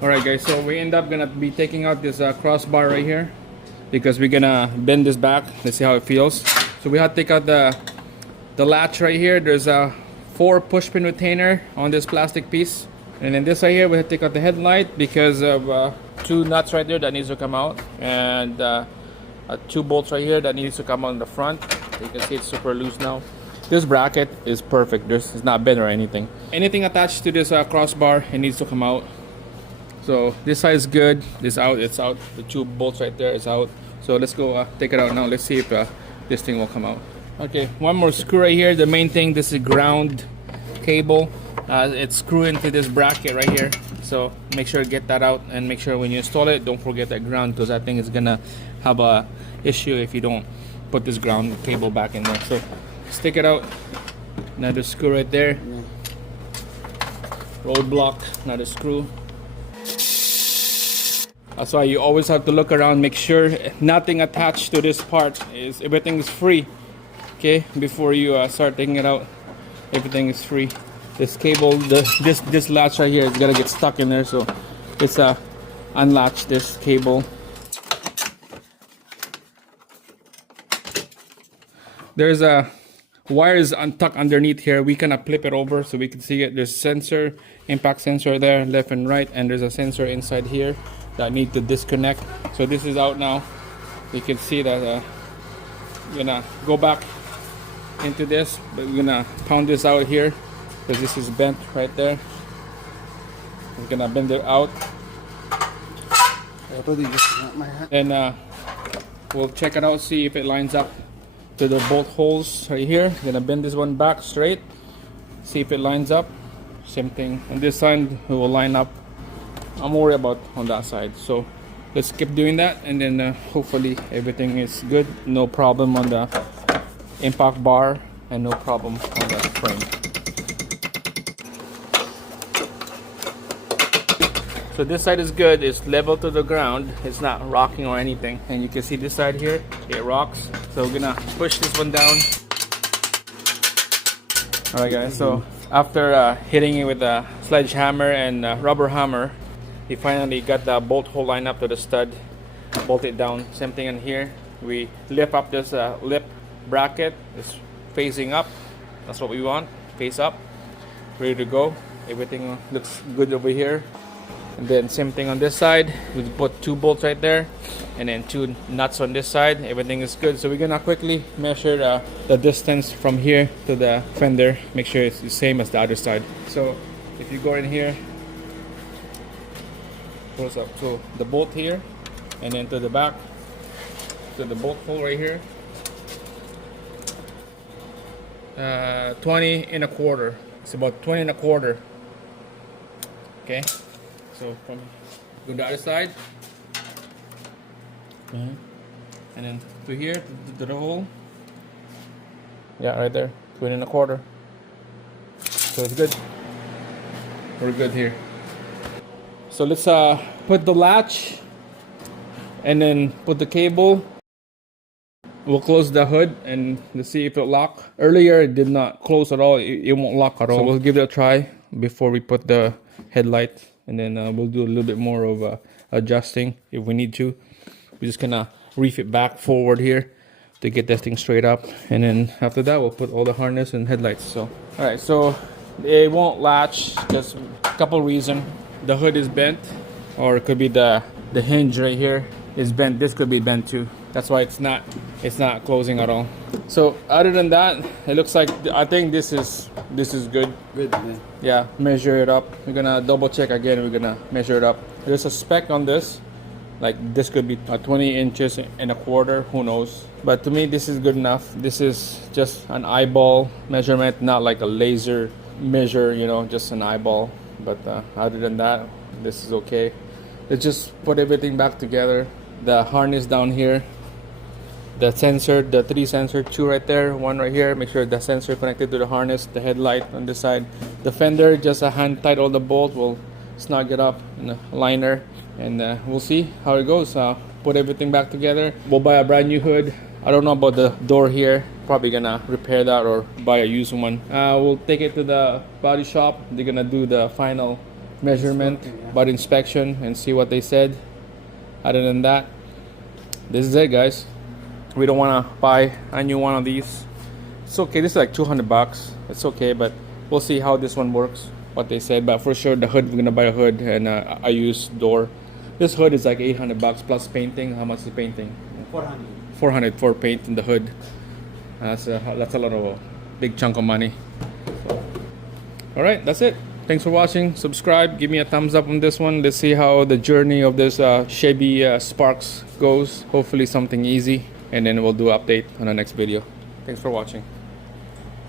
Alright guys, so we end up gonna be taking out this crossbar right here because we're gonna bend this back. Let's see how it feels. So we have to take out the latch right here. There's a 4 push pin retainer on this plastic piece, and then this right here we have to take out the headlight because of 2 nuts right there that needs to come out, and 2 bolts right here that needs to come out in the front. You can see it's super loose now. This bracket is perfect. It's not bent or anything. Anything attached to this crossbar, it needs to come out. So this side is good. This out, it's out. The 2 bolts right there is out. So let's go take it out now. Let's see if this thing will come out. Okay, one more screw right here. The main thing, this is ground cable. It's screwed into this bracket right here. So make sure to get that out, and make sure when you install it, don't forget that ground, because I think it's gonna have a issue if you don't put this ground cable back in there. So stick it out. Another screw right there. Roadblock, another screw. That's why you always have to look around, make sure nothing attached to this part, is everything is free. Okay, before you start taking it out, everything is free. This cable, this latch right here is gonna get stuck in there, so let's unlatch this cable. There's a wires tucked underneath here. We kind of flip it over so we can see it. There's sensor, impact sensor there, left and right, and there's a sensor inside here that need to disconnect. So this is out now. You can see that we're gonna go back into this, but we're gonna pound this out here because this is bent right there. We're gonna bend it out, and we'll check it out, see if it lines up to the bolt holes right here. Gonna bend this one back straight, see if it lines up. Same thing on this side, we will line up. I'm worried about on that side, so let's keep doing that, and then hopefully everything is good. No problem on the impact bar, and no problem on the frame. So this side is good. It's level to the ground. It's not rocking or anything, and you can see this side here, it rocks. So we're gonna push this one down. All right guys, so after hitting it with a sledgehammer and rubber hammer, we finally got the bolt hole lined up to the stud, bolt it down. Same thing in here. We lift up this lip bracket. It's facing up. That's what we want, face up. Ready to go. Everything looks good over here. And then same thing on this side. We put 2 bolts right there, and then 2 nuts on this side. Everything is good. So we're gonna quickly measure the distance from here to the fender. Make sure it's the same as the other side. So if you go in here, close up, so the bolt here, and then to the back, to the bolt hole right here, 20 and a quarter. It's about 20 and a quarter. Okay, so from to the other side, and then to here, to the hole. Yeah, right there, 20 and a quarter. So it's good. We're good here. So let's put the latch, and then put the cable. We'll close the hood and let's see if it lock. Earlier it did not close at all. It won't lock at all. So we'll give it a try before we put the headlight, and then we'll do a little bit more of adjusting if we need to. We're just gonna reef it back forward here to get this thing straight up, and then after that we'll put all the harness and headlights. So all right, so it won't latch. Just a couple reasons. The hood is bent, or it could be the hinge right here is bent. This could be bent too. That's why it's not closing at all. So other than that, it looks like, I think this is good. Good, man. Yeah, measure it up. We're gonna double check again. We're gonna measure it up. There's a spec on this, like this could be 20 inches and a quarter, who knows. But to me, this is good enough. This is just an eyeball measurement, not like a laser measure, you know, just an eyeball. But other than that, this is okay. Let's just put everything back together. The harness down here, the sensor, the 3 sensor, 2 right there, 1 right here. Make sure the sensor connected to the harness, the headlight on this side. The fender, just a hand tight all the bolts. We'll snug it up in a liner, and we'll see how it goes. Put everything back together. We'll buy a brand new hood. I don't know about the door here. Probably gonna repair that or buy a used one. We'll take it to the body shop. They're gonna do the final measurement, It's working, yeah. about inspection, and see what they said. Other than that, this is it, guys. We don't want to buy a new one of these. It's okay. This is like 200 bucks. It's okay, but we'll see how this one works, what they said. But for sure, the hood, we're gonna buy a hood, and I use door. This hood is like 800 bucks plus painting. How much is painting? 400. 400 for paint in the hood. That's a lot of a big chunk of money. So, all right, that's it. Thanks for watching. Subscribe. Give me a thumbs up on this one. Let's see how the journey of this Chevy Sparks goes. Hopefully something easy, and then we'll do an update on the next video. Thanks for watching.